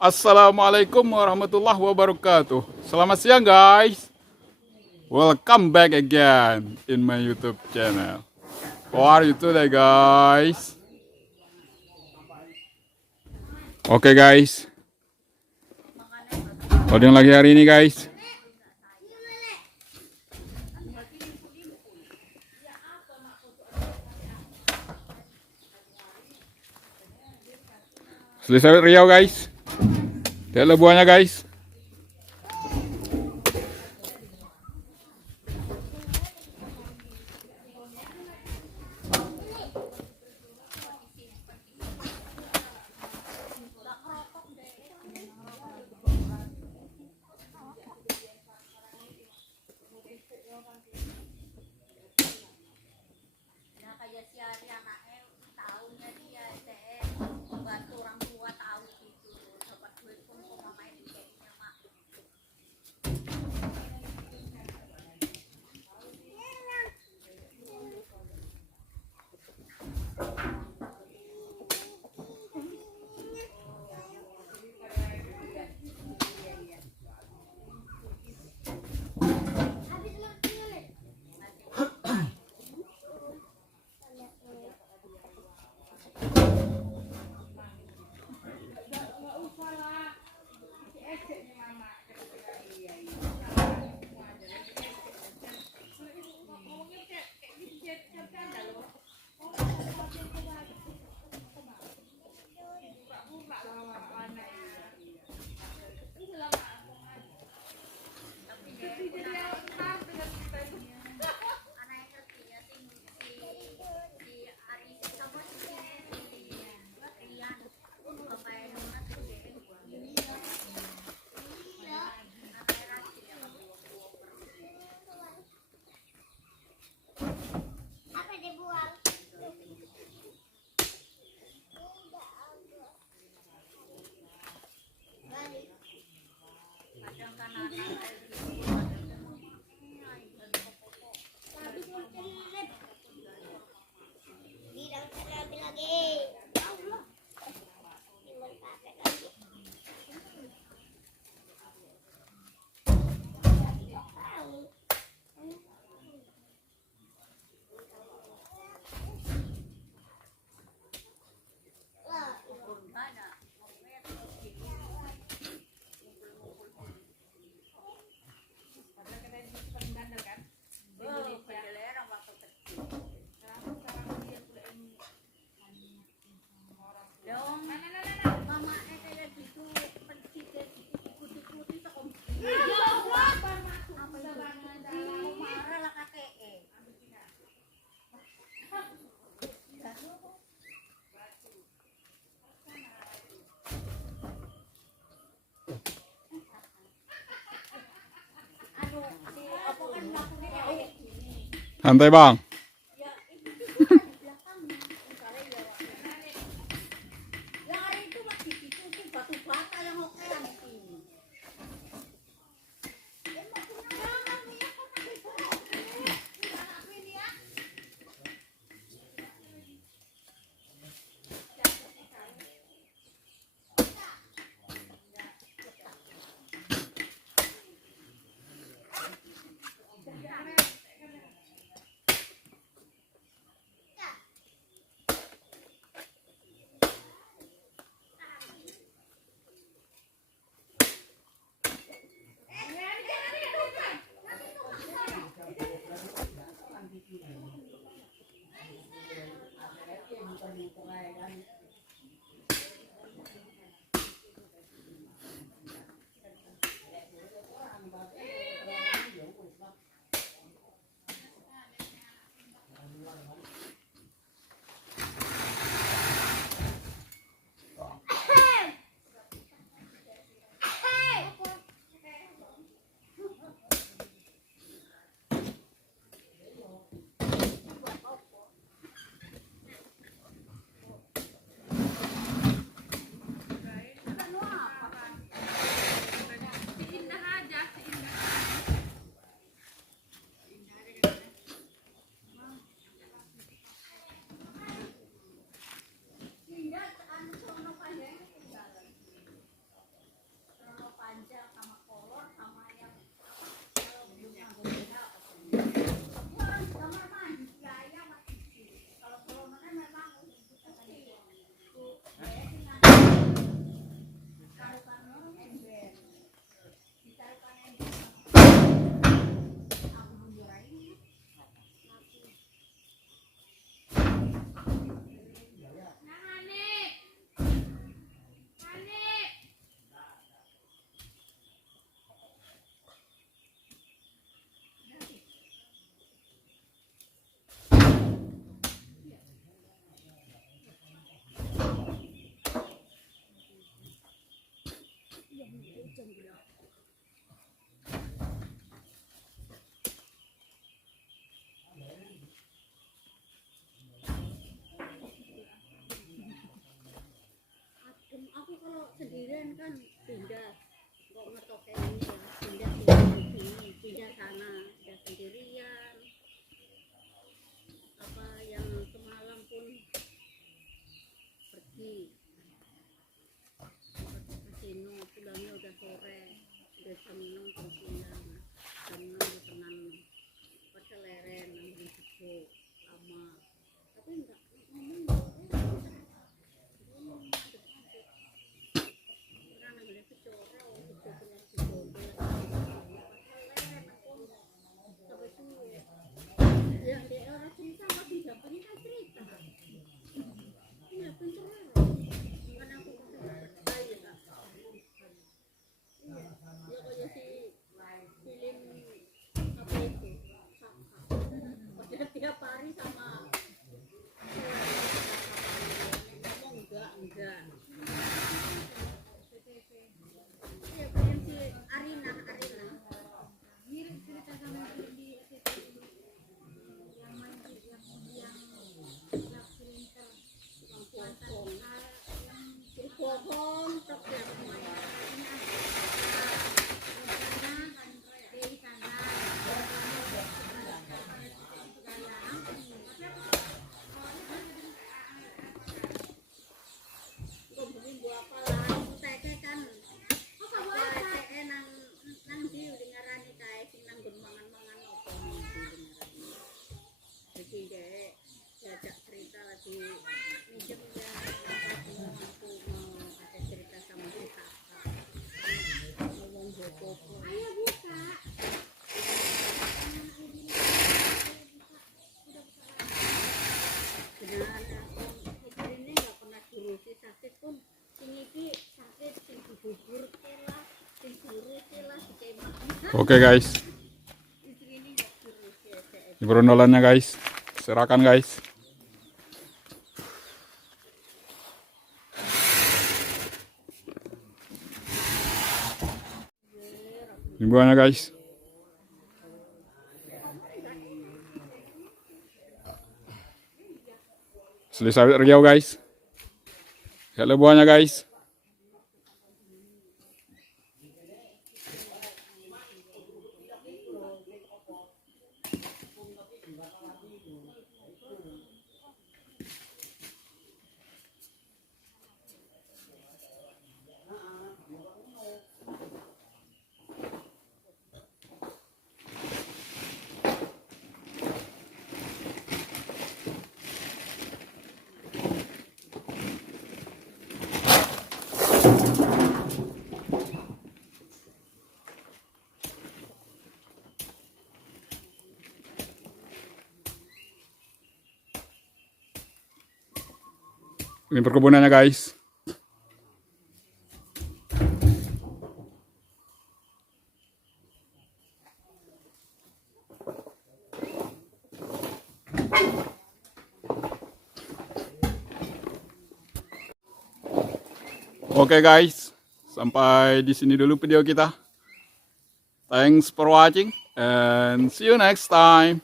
Assalamualaikum warahmatullahi wabarakatuh. Selamat siang guys. Welcome back again in my YouTube channel. How are you today guys? Oke guys. Loading lagi hari ini guys. Selesai Riau guys. Lihat buahnya guys. Kayak si Ari anaknya tahunnya dia membantu orang tua tahu gitu dapat duit pun kok main di kayaknya mak. Santai bang. kalau sendirian kan pindah, kok ngetok kayak ini ya, pindah sini, pindah sana, pindah sendirian. Apa yang semalam pun pergi ke kasino, pulangnya udah sore, udah jam 6 jam 9, jam 6 di Tenan, pada leren, ngambil buku lama, tapi enggak ngomong. Tiap hari sama ngomong enggak. Iya, pengen si Arina mirip cerita sama di yang main yang printer yang pohon tok ya pemain di sana ngomongin gua apa lah teke kan teke nang di ngarani kae sing nang mangan-mangan opo jadi dek diajak cerita lagi minjem ya aku mau ada cerita sama si kakak ngomong bobo ayo buka beneran aku ini nggak pernah diurusi sakit pun sing iki sakit sing dibubur lah sing diurus lah dikemak Oke guys, istri ini nggak diurusi ini berondolannya guys, serahkan guys. Ini buahnya guys. Asli sawit Riau guys. Lihat buahnya guys. Ini perkebunannya guys. Oke guys, sampai di sini dulu video kita. Thanks for watching and see you next time.